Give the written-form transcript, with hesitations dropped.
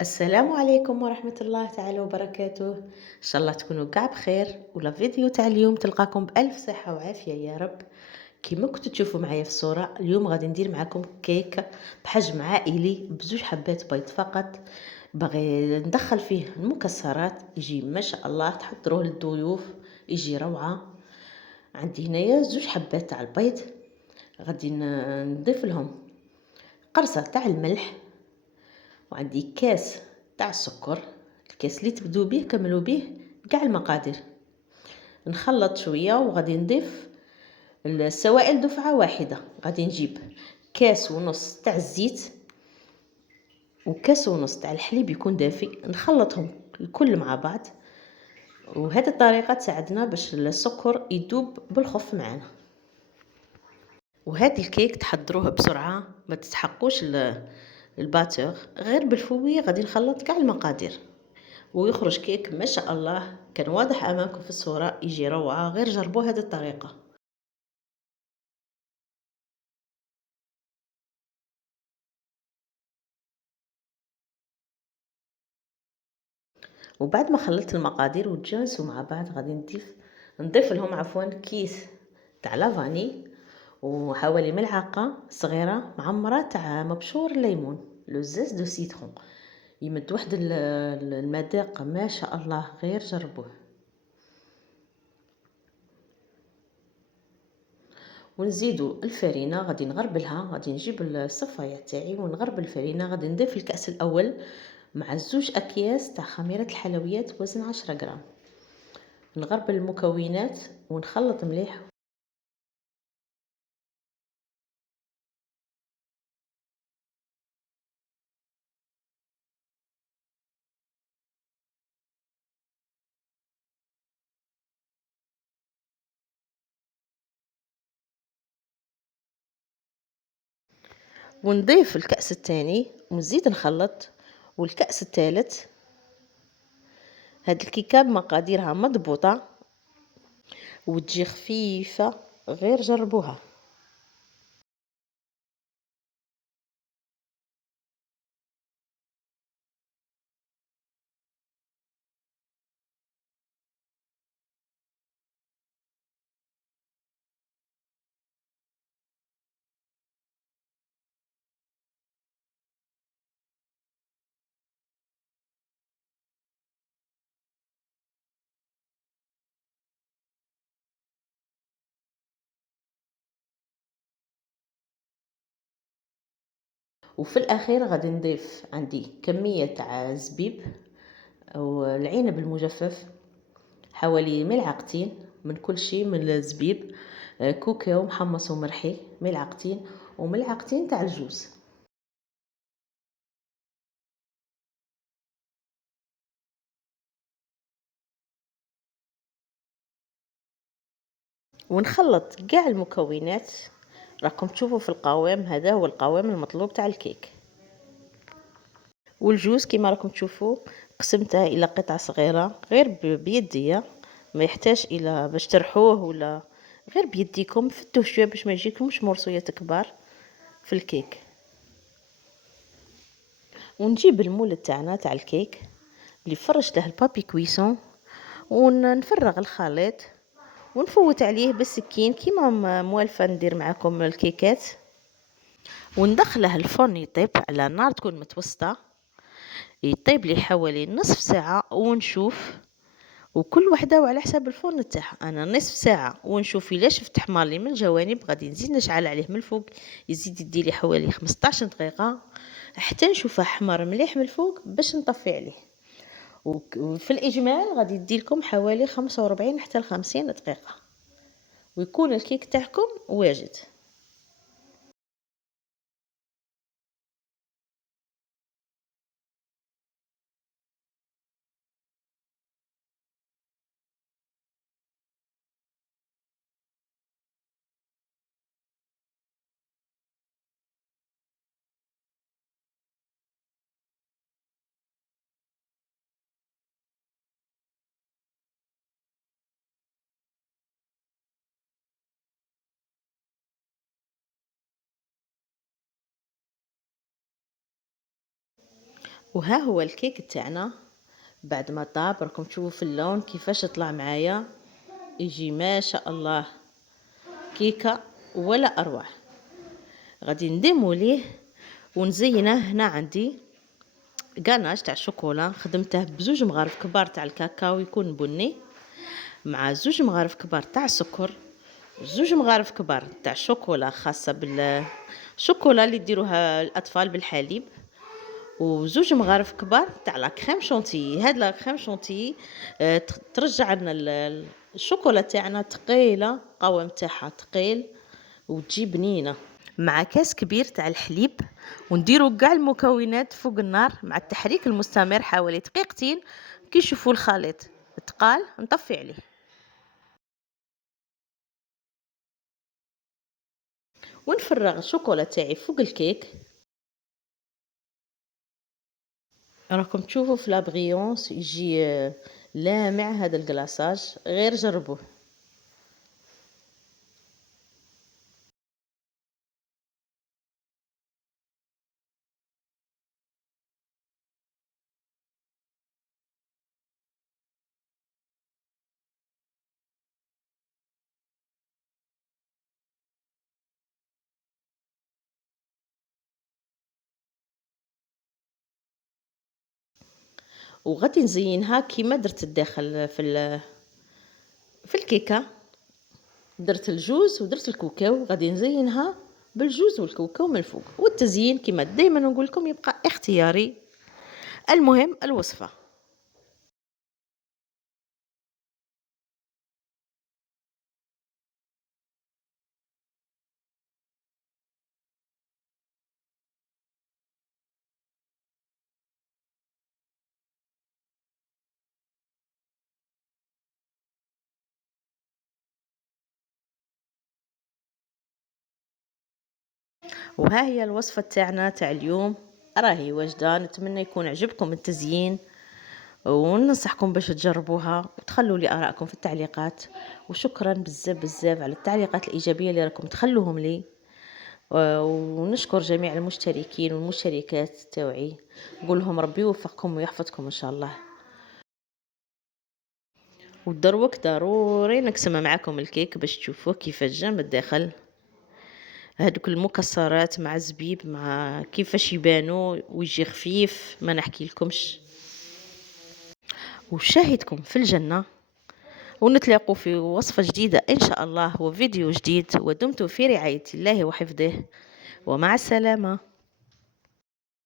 السلام عليكم ورحمة الله تعالى وبركاته. إن شاء الله تكونوا كاع بخير، ولا فيديو تاع اليوم تلقاكم بألف صحة وعافية يا رب. كيما كنتوا تشوفوا معايا في الصورة، اليوم غادي ندير معاكم كيك بحجم عائلي بزوج حبات بيض فقط. باغي ندخل فيه المكسرات يجي ما شاء الله تحضروه للضيوف، يجي روعة. عندي هنايا زوج حبات تاع البيض، غادي نضيف لهم قرصة تاع الملح، وعندي كاس تاع السكر. الكاس اللي تبدو به كملوا به كاع المقادير. نخلط شويه وغادي نضيف السوائل دفعه واحده. غادي نجيب كاس ونص تاع الزيت وكاس ونص تاع الحليب يكون دافي، نخلطهم الكل مع بعض. وهذه الطريقه تساعدنا باش السكر يذوب بالخف معنا. وهذه الكيك تحضروها بسرعه، ما تتحقوش الباتور غير بالفوي. غادي نخلط كاع المقادير ويخرج كيك ما شاء الله كان واضح امامكم في الصوره، يجي روعه. غير جربوا هذه الطريقه. وبعد ما خلطت المقادير وتجانسوا مع بعض، غادي نضيف لهم كيس تاع لافاني وحوالي ملعقه صغيره معمره تاع مبشور الليمون، لو زيز دو سيترون. يمد واحد المذاق ما شاء الله، غير جربوه. ونزيدوا الفرينه، غادي نغربلها. غادي نجيب الصفايه تاعي ونغربل الفرينه. غادي نضيف الكاس الاول مع زوج اكياس تاع خميره الحلويات وزن 10 غرام. نغربل المكونات ونخلط مليح. ونضيف الكأس الثاني ونزيد نخلط، والكأس الثالث. هاد الكيكه بمقاديرها مضبوطه وتجي خفيفه، غير جربوها. وفي الاخير غادي نضيف عندي كميه تاع زبيب والعنب المجفف، حوالي ملعقتين من كل شيء من الزبيب، كوكاو محمص ومرحي ملعقتين، وملعقتين تاع الجوز. ونخلط كاع المكونات. راكم تشوفوا في القوام، هذا هو القوام المطلوب تاع الكيك. والجوز كما راكم تشوفوا قسمته الى قطع صغيره غير بيديا، ما يحتاج الى باش ترحوه، ولا غير بيديكم فتوه شويه باش ما يجيكمش مرصويات كبار في الكيك. ونجيب المول تاعنا تاع الكيك اللي فرشت له البابي كويسون، ونفرغ الخليط ونفوت عليه بالسكين كيما موالفه ندير معكم الكيكات، وندخله الفرن يطيب على نار تكون متوسطه. يطيب لي حوالي نصف ساعه ونشوف. وكل وحده وعلى حساب الفرن تاعها. انا نصف ساعه ونشوف الا شفت حمار لي من الجوانب غادي نزيد نشعل عليه من الفوق، يزيد يديلي حوالي 15 دقيقه حتى نشوفه حمر مليح من الفوق باش نطفي عليه. وفي الاجمال غادي يديلكم حوالي 45 حتى 50 دقيقه ويكون الكيك تاعكم واجد. وها هو الكيك تاعنا بعد ما طاب، راكم تشوفوا في اللون كيفاش طلع معايا، يجي ما شاء الله كيكه ولا اروع. غادي نديمو ليه ونزينه. هنا عندي غاناش تاع الشوكولا، خدمته بزوج مغارف كبار تاع الكاكاو يكون بني، مع زوج مغارف كبار تاع السكر، زوج مغارف كبار تاع الشوكولا خاصه بالشوكولا اللي يديروها الاطفال بالحليب، وزوج مغارف كبار تاع لا كريم شونتيي. هاد لا كريم شونتيي ترجع لنا الشوكولا تاعنا ثقيله، القوام تاعها ثقيل وتجي بنينه. مع كاس كبير تاع الحليب، ونديروا كاع المكونات فوق النار مع التحريك المستمر حوالي دقيقتين. كي تشوفوا الخليط تقال نطفي عليه، ونفرغ الشوكولا تاعي فوق الكيك. راكم تشوفوا في لابغيونس يجي لامع هذا الكلاصاج، غير جربوه. وغادي نزينها كيما درت الداخل في الكيكه. درت الجوز ودرت الكاكاو، غادي نزينها بالجوز والكاكاو من الفوق. والتزيين كيما دائما نقول لكم يبقى اختياري، المهم الوصفه. وها هي الوصفه تاعنا تاع اليوم، راهي واجده. نتمنى يكون عجبكم التزيين، وننصحكم باش تجربوها وتخلوا لي آراءكم في التعليقات. وشكرا بزاف بزاف على التعليقات الإيجابية اللي راكم تخلوهم لي. ونشكر جميع المشتركين والمشتركات توعي، نقول لهم ربي يوفقكم ويحفظكم إن شاء الله. ودروك ضروري نقسم معكم الكيك باش تشوفوه كيفاش جا من الداخل. هادوك المكسرات مع الزبيب مع كيفاش يبانوا ويجي خفيف ما نحكي لكمش. وشاهدكم في الجنة، ونتلاقوا في وصفة جديدة إن شاء الله وفيديو جديد. ودمتم في رعاية الله وحفظه، ومع السلامة.